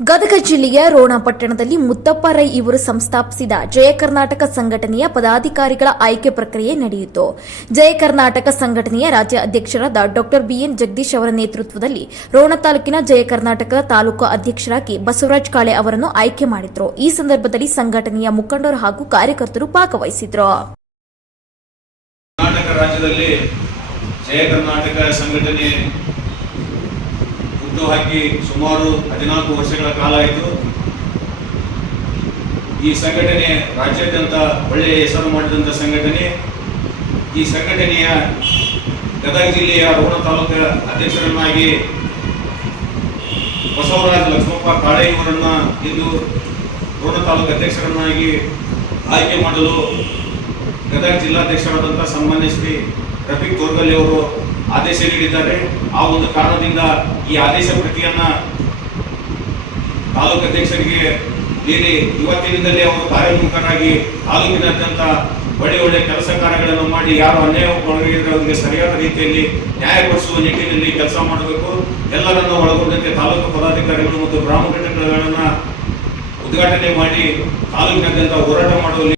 ಗದಗ ಜಿಲ್ಲೆಯ ರೋಣ ಪಟ್ಟಣದಲ್ಲಿ ಮುತ್ತಪ್ಪ ರೈ ಇವರು ಸಂಸ್ಥಾಪಿಸಿದ ಜಯ ಕರ್ನಾಟಕ ಸಂಘಟನೆಯ ಪದಾಧಿಕಾರಿಗಳ ಆಯ್ಕೆ ಪ್ರಕ್ರಿಯೆ ನಡೆಯಿತು. ಜಯ ಕರ್ನಾಟಕ ಸಂಘಟನೆಯ ರಾಜ್ಯ ಅಧ್ಯಕ್ಷರಾದ ಡಾ ಬಿಎನ್ ಜಗದೀಶ್ ಅವರ ನೇತೃತ್ವದಲ್ಲಿ ರೋಣ ತಾಲೂಕಿನ ಜಯ ಕರ್ನಾಟಕ ತಾಲೂಕು ಅಧ್ಯಕ್ಷರಾಗಿ ಬಸವರಾಜ್ ಕಾಳೆ ಅವರನ್ನು ಆಯ್ಕೆ ಮಾಡಿದ್ರು. ಈ ಸಂದರ್ಭದಲ್ಲಿ ಸಂಘಟನೆಯ ಮುಖಂಡರು ಹಾಗೂ ಕಾರ್ಯಕರ್ತರು ಭಾಗವಹಿಸಿದ್ರು. ಕರ್ನಾಟಕ ರಾಜ್ಯದಲ್ಲಿ ಜಯ ಕರ್ನಾಟಕ ಸಂಘಟನೆ ಹುಟ್ಟುಹಾಕಿ ಸುಮಾರು ಹದಿನಾಲ್ಕು ವರ್ಷಗಳ ಕಾಲ ಆಯಿತು. ಈ ಸಂಘಟನೆ ರಾಜ್ಯಾದ್ಯಂತ ಒಳ್ಳೆಯ ಹೆಸರು ಮಾಡಿದಂಥ ಸಂಘಟನೆ. ಈ ಸಂಘಟನೆಯ ಗದಗ ಜಿಲ್ಲೆಯ ರೋಣ ತಾಲೂಕು ಅಧ್ಯಕ್ಷರನ್ನಾಗಿ ಬಸವರಾಜ್ ಲಕ್ಷ್ಮಪ್ಪ ಕಾಳೆ ಇವರನ್ನ ಇಂದು ರೋಣ ತಾಲೂಕು ಅಧ್ಯಕ್ಷರನ್ನಾಗಿ ಆಯ್ಕೆ ಮಾಡಲು ಗದಗ ಜಿಲ್ಲಾಧ್ಯಕ್ಷರಾದಂಥ ಶ್ರೀ ರಫೀಕ್ ತೋರ್ಗಲ್ಲಿ ಅವರು ಆದೇಶ ನೀಡಿದ್ದಾರೆ. ಆ ಒಂದು ಕಾರಣದಿಂದ ಈ ಆದೇಶ ಪ್ರತಿಯನ್ನ ತಾಲೂಕು ಅಧ್ಯಕ್ಷರಿಗೆ ನೀಡಿ, ಇವತ್ತಿನಿಂದಲೇ ಅವರು ಕಾರ್ಯೋನ್ಮುಖರಾಗಿ ತಾಲೂಕಿನಾದ್ಯಂತ ಒಳ್ಳೆ ಒಳ್ಳೆ ಕೆಲಸ ಕಾರ್ಯಗಳನ್ನು ಮಾಡಿ ಯಾರು ಅನ್ಯಾಯಕ್ಕೊಳಗಿದ್ರೆ ಅವರಿಗೆ ಸರಿಯಾದ ರೀತಿಯಲ್ಲಿ ನ್ಯಾಯಪಡಿಸುವ ನಿಟ್ಟಿನಲ್ಲಿ ಕೆಲಸ ಮಾಡಬೇಕು. ಎಲ್ಲರನ್ನು ಒಳಗೊಂಡಂತೆ ತಾಲೂಕು ಪದಾಧಿಕಾರಿಗಳು ಮತ್ತು ಗ್ರಾಮ ಘಟಕಗಳನ್ನ ಉದ್ಘಾಟನೆ ಮಾಡಿ ತಾಲೂಕಿನಾದ್ಯಂತ ಹೋರಾಟ ಮಾಡುವಲ್ಲಿ